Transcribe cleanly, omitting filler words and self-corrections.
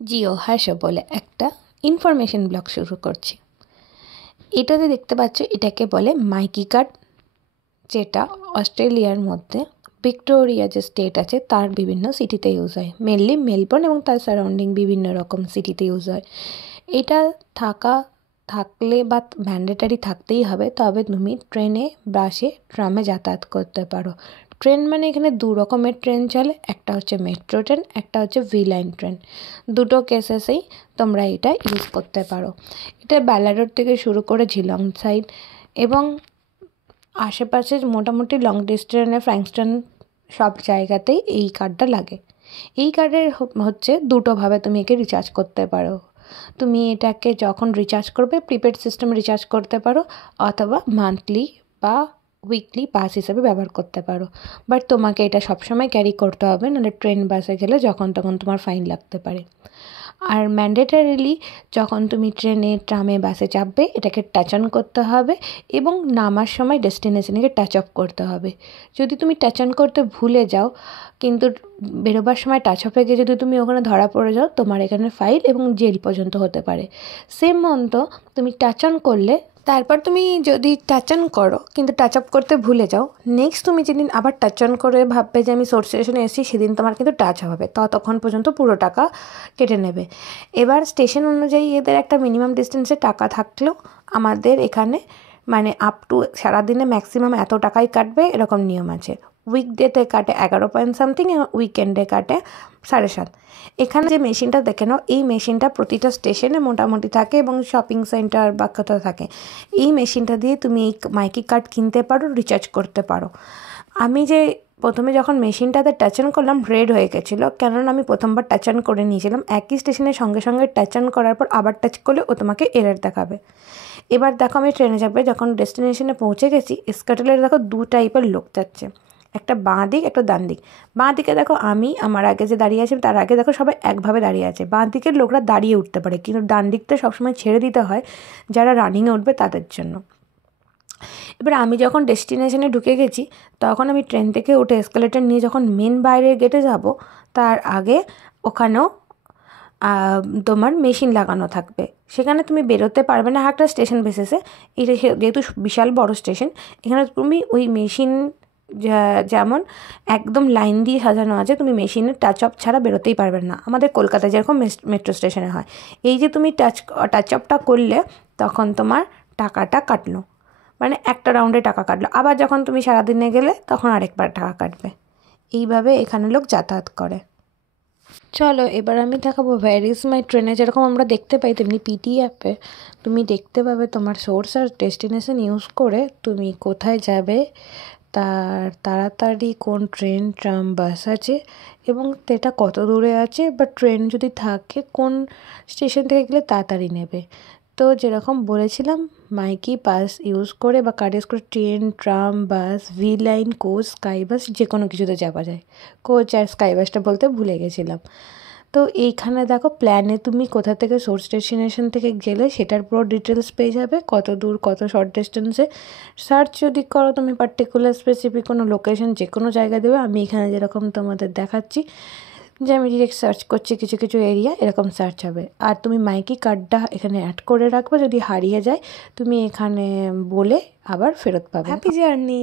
জিও হ্যাশো বলে একটা information blog শুরু করছি। এটাতে দেখতে পাচ্ছ, এটাকে বলে মাইকি কার্ড, যেটা অস্ট্রেলিয়ার মধ্যে ভিক্টোরিয়া যে স্টেট আছে তার বিভিন্ন সিটিতে ইউজ হয়। মেনলি মেলবোর্ন এবং তার সারাউন্ডিং বিভিন্ন রকম সিটিতে ইউজ হয়। এটা থাকলে বা ম্যান্ডেটারি থাকতেই হবে, তবে তুমি ট্রেনে, বাসে, ট্রামে যাতায়াত করতে পারো। ট্রেন মানে এখানে দু রকমের ট্রেন চলে, একটা হচ্ছে মেট্রো ট্রেন, একটা হচ্ছে ভি লাইন ট্রেন। দুটো কেসেসেই তোমরা এটা ইউজ করতে পারো। এটা ব্যালারোড থেকে শুরু করে ঝিলং সাইড এবং আশেপাশে মোটামুটি লং ডিস্টেন্সে ফ্র্যাঙ্কস্টন সব জায়গাতেই এই কার্ডটা লাগে। এই কার্ডের হচ্ছে দুটোভাবে তুমি একে রিচার্জ করতে পারো। তুমি এটাকে যখন রিচার্জ করবে প্রিপেড সিস্টেমে রিচার্জ করতে পারো, অথবা মান্থলি বা উইকলি পাস হিসেবে ব্যবহার করতে পারো। বাট তোমাকে এটা সবসময় ক্যারি করতে হবে, নাহলে ট্রেন বাসে গেলে যখন তখন তোমার ফাইন লাগতে পারে। আর ম্যান্ডেটারিলি যখন তুমি ট্রেনে, ট্রামে, বাসে চাপবে এটাকে টাচ অন করতে হবে এবং নামার সময় ডেস্টিনেশনকে টাচ অফ করতে হবে। যদি তুমি টাচ অন করতে ভুলে যাও কিন্তু বেরোবার সময় টাচ অফে গিয়ে যদি তুমি ওখানে ধরা পড়ে যাও, তোমার এখানে ফাইন এবং জেল পর্যন্ত হতে পারে। সেম মতো তুমি টাচ অন করলে, তারপর তুমি যদি টাচ অন করো কিন্তু টাচ অফ করতে ভুলে যাও, নেক্সট তুমি যেদিন আবার টাচ অন করে ভাববে যে আমি সোর্স স্টেশনে এসেছি, সেদিন তোমার কিন্তু টাচ হবে, ততক্ষণ পর্যন্ত পুরো টাকা কেটে নেবে। এবার স্টেশন অনুযায়ী এদের একটা মিনিমাম ডিস্টেন্সে টাকা থাকলেও আমাদের এখানে মানে আপ টু সারাদিনে ম্যাক্সিমাম এত টাকাই কাটবে এরকম নিয়ম আছে। উইকডেতে কাটে 11 পয়েন্ট সামথিং এবং উইকেন্ডে কাটে 7.5। এখানে যে মেশিনটা দেখে নাও, এই মেশিনটা প্রতিটা স্টেশনে মোটামুটি থাকে এবং শপিং সেন্টার বা কোথাও থাকে। এই মেশিনটা দিয়ে তুমি এই মাইকি কার্ড কিনতে পারো, রিচার্জ করতে পারো। আমি যে প্রথমে যখন মেশিনটাতে টাচ অন করলাম রেড হয়ে গেছিলো, কেননা আমি প্রথমবার টাচ অন করে নিয়েছিলাম। একই স্টেশনের সঙ্গে সঙ্গে টাচ অন করার পর আবার টাচ করলে ও তোমাকে এরর দেখাবে। এবার দেখো আমি ট্রেনে যাবে যখন ডেস্টিনেশনে পৌঁছে গেছি, স্কাটেলের দেখো দু টাইপের লোক যাচ্ছে, একটা বাঁ দিক একটা ডান দিক। বাঁ দিকে দেখো আমি, আমার আগে যে দাঁড়িয়ে আছে তার আগে দেখো সবাই একভাবে দাঁড়িয়ে আছে। বাঁ দিকের লোকরা দাঁড়িয়ে উঠতে পারে, কিন্তু ডান দিকটা সবসময় ছেড়ে দিতে হয় যারা রানিংয়ে উঠবে তাদের জন্য। এবার আমি যখন ডেস্টিনেশনে ঢুকে গেছি, তখন আমি ট্রেন থেকে উঠে এসকেলেটর নিয়ে যখন মেন বাইরের গেটে যাব, তার আগে ওখানেও তোমার মেশিন লাগানো থাকবে। সেখানে তুমি বেরোতে পারবে না একটা স্টেশন বেসিসে। এটা যেহেতু বিশাল বড় স্টেশন, এখানে তুমি ওই মেশিন যেমন একদম লাইন দিয়ে সাজানো আছে, তুমি মেশিনের টাচ অফ ছাড়া বেরোতেই পারবে না। আমাদের কলকাতায় যেরকম মেট্রো স্টেশনে হয়, এই যে তুমি টাচ অফটা করলে তখন তোমার টাকাটা কাটলো, মানে একটা রাউন্ডে টাকা কাটলো। আবার যখন তুমি সারাদিনে গেলে তখন আরেকবার টাকা কাটবে। এইভাবে এখানে লোক যাতায়াত করে। চলো এবার আমি দেখাবো হোয়ার ইজ মাই ট্রেনে যেরকম আমরা দেখতে পাই, তেমনি পিটি অ্যাপে তুমি দেখতে পাবে তোমার সোর্স আর ডেস্টিনেশন ইউজ করে তুমি কোথায় যাবে, তার তাড়াতাড়ি কোন ট্রেন, ট্রাম, বাস আছে এবং সেটা কত দূরে আছে, বা ট্রেন যদি থাকে কোন স্টেশন থেকে গেলে তাড়াতাড়ি নেবে। তো যেরকম বলেছিলাম, মাইকি পাস ইউজ করে বা কার্ড ইউজ করে ট্রেন, ট্রাম, বাস, ভি লাইন, কোচ, স্কাই বাস যে কোনো কিছুতে যাওয়া যায়। কোচ আর স্কাই বাসটা বলতে ভুলে গেছিলাম। তো এইখানে দেখো প্ল্যানে তুমি কোথা থেকে সোর্স ডেস্টিনেশন থেকে গেলে সেটার পুরো ডিটেলস পেয়ে যাবে, কত দূর, কত শর্ট ডিস্টেন্সে। সার্চ যদি করো তুমি পার্টিকুলার স্পেসিফিক কোনো লোকেশন যে কোনো জায়গায় দেবে। আমি এখানে যেরকম তোমাদের দেখাচ্ছি যে আমি ডিরেক্ট সার্চ করছি কিছু কিছু এরিয়া, এরকম সার্চ হবে। আর তুমি মাইকি কার্ডটা এখানে অ্যাড করে রাখবে, যদি হারিয়ে যায় তুমি এখানে বলে আবার ফেরত পাবে। Happy journey.